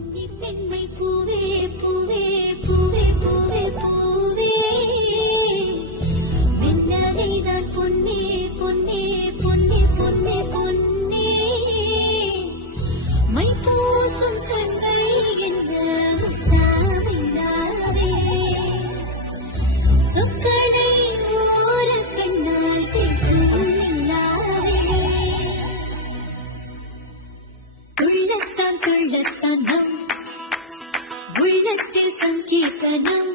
பெண்மை பூவே பூவே பூவே பூவே பூவே வெண்ணகைதான் பொன்னே பொன்னே பொன்னே பொன்னே பொன்னே மை பூசும் கண்கள் என்ன விட்டாவே சொற்களை ஓர கண்ணால் பேசும் நிலாவே உள்ளத்தான் கொள்ளத்தான் நம் உள்ளத்தில் சங்கீர்த்தனம்